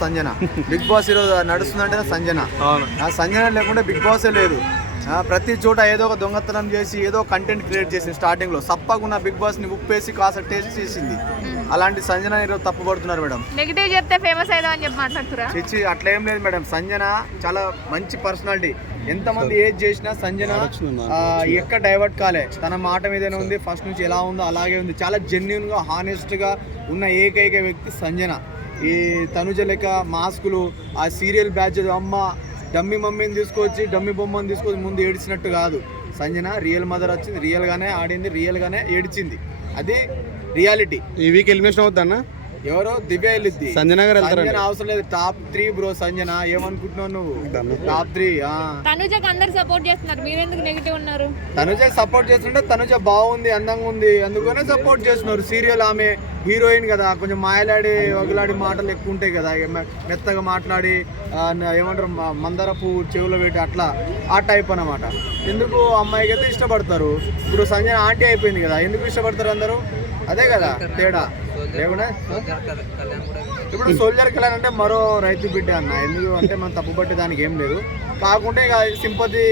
Sanjana big boss ఈరోజు నడుస్తుందంటే సంజన. ఆ సంజన లేకుంటే బిగ్ బాసే లేదు. ప్రతి చోట ఏదో ఒక దొంగతనం చేసి ఏదో కంటెంట్ క్రియేట్ చేసింది. స్టార్టింగ్ లో సప్పకుండా బిగ్ బాస్ ని ఉప్పేసి కాస్త టేస్ట్ చేసింది. అలాంటి సంజన ఈరోజు తప్పుపడుతున్నారు మేడం. నెగిటివ్ చెప్తే ఫేమస్ అయ్యా అని చెప్పి మాట్లాడుతురా? చిచ్చి అట్లా ఏం లేదు మేడం. సంజన చాలా మంచి పర్సనాలిటీ. ఎంతమంది ఏజ్ చేసినా సంజన ఎక్కడ డైవర్ట్ కాలే. తన మాట మీదనే ఉంది. ఫస్ట్ నుంచి ఎలా ఉందో అలాగే ఉంది. చాలా జెన్యున్ గా హానెస్ట్ గా ఉన్న ఏకైక వ్యక్తి సంజన. ఈ తనుజ లెక్క మాస్కులు ఆ సీరియల్ బ్యాచ్ అమ్మ డమ్మి మమ్మీని తీసుకొచ్చి డమ్మి బొమ్మని తీసుకొచ్చి ముందు ఏడిచినట్టు కాదు. సంజన రియల్ మదర్ వచ్చింది, రియల్ గానే ఆడింది, రియల్ గానే ఏడిచింది. అది రియాలిటీ. ఈ వీక్ ఎలిమినేషన్ అవుతానా? ఎవరో దివ్య వెళ్ళిద్ది. సంజన అవసరం లేదు. Top 3 bro Sanjana. ఏమనుకుంటున్నావు నువ్వు? టాప్ 3. తనుజకి అందరు సపోర్ట్ చేస్తున్నారు, మీరెందుకు నెగిటివ్ ఉన్నారు? తనుజకి సపోర్ట్ చేస్తుంటే తనుజ బాగుంది, అందంగా ఉంది, అందుకనే సపోర్ట్ చేస్తున్నారు. సీరియల్ ఆమె హీరోయిన్ కదా, కొంచెం మాయలాడి వగిలాడి మాటలు ఎక్కువ ఉంటాయి కదా, మెత్తగా మాట్లాడి ఏమంటారు మందార పువ్వు చెవులో పెట్టి అట్లా ఆ టైప్ అన్నమాట. ఎందుకు అమ్మాయికి అయితే ఇష్టపడతారు. ఇప్పుడు సంజన ఆంటీ అయిపోయింది కదా, ఎందుకు ఇష్టపడతారు అందరూ? అదే కదా తేడా. లేకుండా ఇప్పుడు సోల్జర్ కళ్యాణ్ అంటే మరో రైతు బిడ్డ అన్న. ఎందుకు అంటే మనం తప్పు పట్టే దానికి ఏం లేదు. కాకుంటే ఇక సింపతి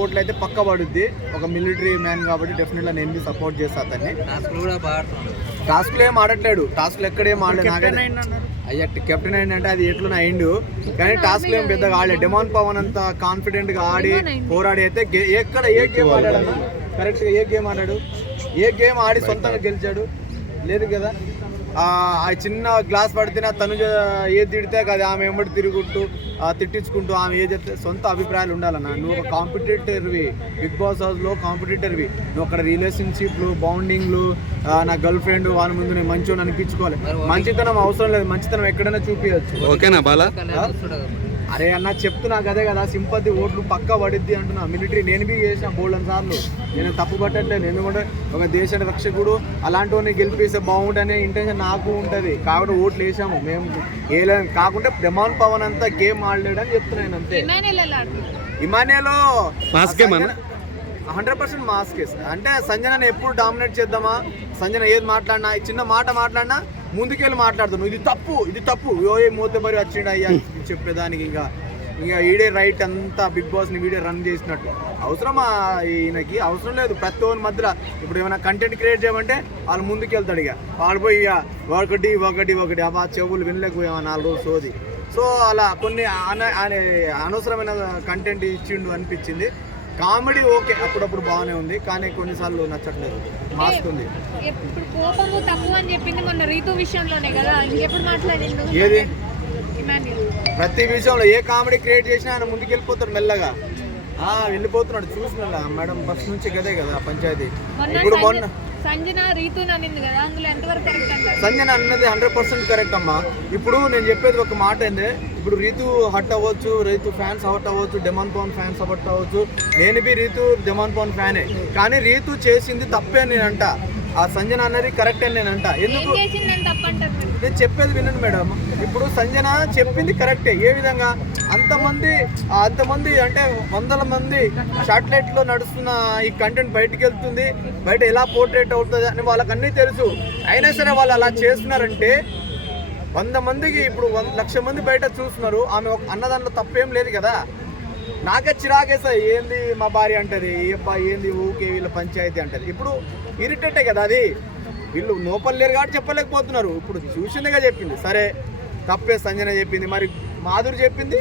ఓట్లు అయితే పక్క పడుద్ది. ఒక మిలిటరీ మ్యాన్ కాబట్టి డెఫినెట్గా నేను సపోర్ట్ చేస్తా అతన్ని. టాస్క్లు ఏం ఆడట్లేడు. టాస్క్లు ఎక్కడేం ఆడలేదు. అయ్యా కెప్టెన్ అయిందంటే అది ఎట్లా అయిండు, కానీ టాస్క్లు ఏం పెద్దగా ఆడలేదు. డెమాన్ పవన్ అంత కాన్ఫిడెంట్ గా ఆడి పోరాడి అయితే ఎక్కడ ఏ గేమ్ ఆడాడన్నా కరెక్ట్గా ఏ గేమ్ ఆడాడు? ఏ గేమ్ ఆడి సొంతంగా గెలిచాడు? లేదు కదా. ఆ చిన్న గ్లాస్ పడితేనే తను ఏది తిడితే కదా ఆమె ఎంబడి తిరుగుంటూ తిట్టించుకుంటూ ఆమె ఏ చెప్తే సొంత అభిప్రాయాలు ఉండాలన్నా. నువ్వు ఒక కాంపిటేటర్వి, బిగ్ బాస్ హౌస్లో కాంపిటేటర్వి. నువ్వు అక్కడ రిలేషన్షిప్లు బాండింగ్లు నా గర్ల్ ఫ్రెండ్ వాళ్ళ ముందు నేను మంచిగా అనిపించుకోవాలి. మంచితనం అవసరం లేదు, మంచితనం ఎక్కడైనా చూపించచ్చు. ఓకేనా బాలా? అరే అన్న చెప్తున్నా కదే కదా, సింపతి ఓట్లు పక్కా పడిద్ది అంటున్నా. మిలిటరీ నేను బి చేసిన బోల్డెన్ సార్లు. నేను తప్పు పట్టట్లేదు. ఎందుకంటే ఒక దేశ రక్షకుడు అలాంటి వాడిని గెలిపిస్తే బాగుంటుందనే ఇంటెన్షన్ నాకు ఉంటుంది. కాబట్టి ఓట్లు వేసాము మేము. ఏలేం కాకుంటే డెమాన్ పవన్ అంతా గేమ్ ఆడలేడు అని చెప్తున్నాను అంతే. ఇమానియాలో 100% మాస్ కేస్. అంటే సంజనని ఎప్పుడు డామినేట్ చేద్దామా, సంజన ఏది మాట్లాడినా చిన్న మాట మాట్లాడినా ముందుకెళ్ళి మాట్లాడుతున్నావు. ఇది తప్పు, ఇది తప్పు, ఏ మూత మరి వచ్చిండు అయ్యా చెప్పేదానికి. ఇంకా ఈడే రైట్ అంతా బిగ్ బాస్ని వీడే రన్ చేసినట్టు. అవసరమా ఈయనకి? అవసరం లేదు. ప్రతి ఒక్కరి మధ్యలో ఇప్పుడు ఏమైనా కంటెంట్ క్రియేట్ చేయమంటే వాళ్ళు ముందుకు వెళ్తాడు. ఇక వాళ్ళు పోయి ఇక ఒకటి ఒకటి ఒకటి ఆ చెవులు వినలేకపోయామా 4 రోజులు సోది. సో అలా కొన్ని అనవసరమైన కంటెంట్ ఇచ్చిండు అనిపించింది. కామెడీ ఓకే, అప్పుడప్పుడు బాగానే ఉంది, కానీ కొన్నిసార్లు నచ్చట్లేదు. మాస్తుంది. కోపము తక్కువ అని చెప్పింది మొన్న రీతు విషయంలోనే కదా, ఇంకెప్పుడు మాట్లాడిండు? ఏది? ప్రతి విషయంలో ఏ కామెడీ క్రియేట్ చేసినా ఆయన ముందుకు వెళ్ళిపోతాడు మెల్లగా. వెళ్ళిపోతున్నాడు. చూసిన మేడం ఫస్ట్ నుంచి కదే కదా పంచాయతీ. ఇప్పుడు మొన్న సంజన రీతు అనింది కదా, అందులో ఎంతవరకు కరెక్ట్ అంటారు? సంజన అన్నది 100% కరెక్ట్ అమ్మా. ఇప్పుడు నేను చెప్పేది ఒక మాట ఏంది, ఇప్పుడు రీతు హట్ అవ్వచ్చు, రీతు ఫ్యాన్స్ హట్ అవ్వచ్చు, డెమాన్ పవన్ ఫ్యాన్స్ హట్ అవ్వచ్చు. నేను బి రీతు డెమాన్ పవన్ ఫ్యానే, కానీ రీతు చేసింది తప్పే అని నేను అంట. ఆ సంజన అన్నది కరెక్ట్ అని నేను అంట. ఎందుకు నేను చెప్పేది వినండి మేడం. ఇప్పుడు సంజన చెప్పింది కరెక్టే. ఏ విధంగా అంతమంది అంటే 100 మంది శాటిలైట్లో నడుస్తున్న ఈ కంటెంట్ బయటికి వెళ్తుంది, బయట ఎలా పోర్ట్రేట్ అవుతుంది అని వాళ్ళకి అన్నీ తెలుసు. అయినా సరే వాళ్ళు అలా చేస్తున్నారంటే 100 మందికి ఇప్పుడు 1,00,000 మంది బయట చూస్తున్నారు. ఆమె అన్నదాంట్లో తప్పేం లేదు కదా. నాకే చిరాకేస్తాయి. ఏంది మా భార్య అంటది, ఏంది ఊకే వీళ్ళ పంచాయతీ అంటది. ఇప్పుడు ఇరిటేటే కదా అది. వీళ్ళు నోపలేరు కాబట్టి చెప్పలేకపోతున్నారు. ఇప్పుడు చూసిందిగా చెప్పింది, సరే తప్పే సంజన చెప్పింది, మరి మాధురి చెప్పింది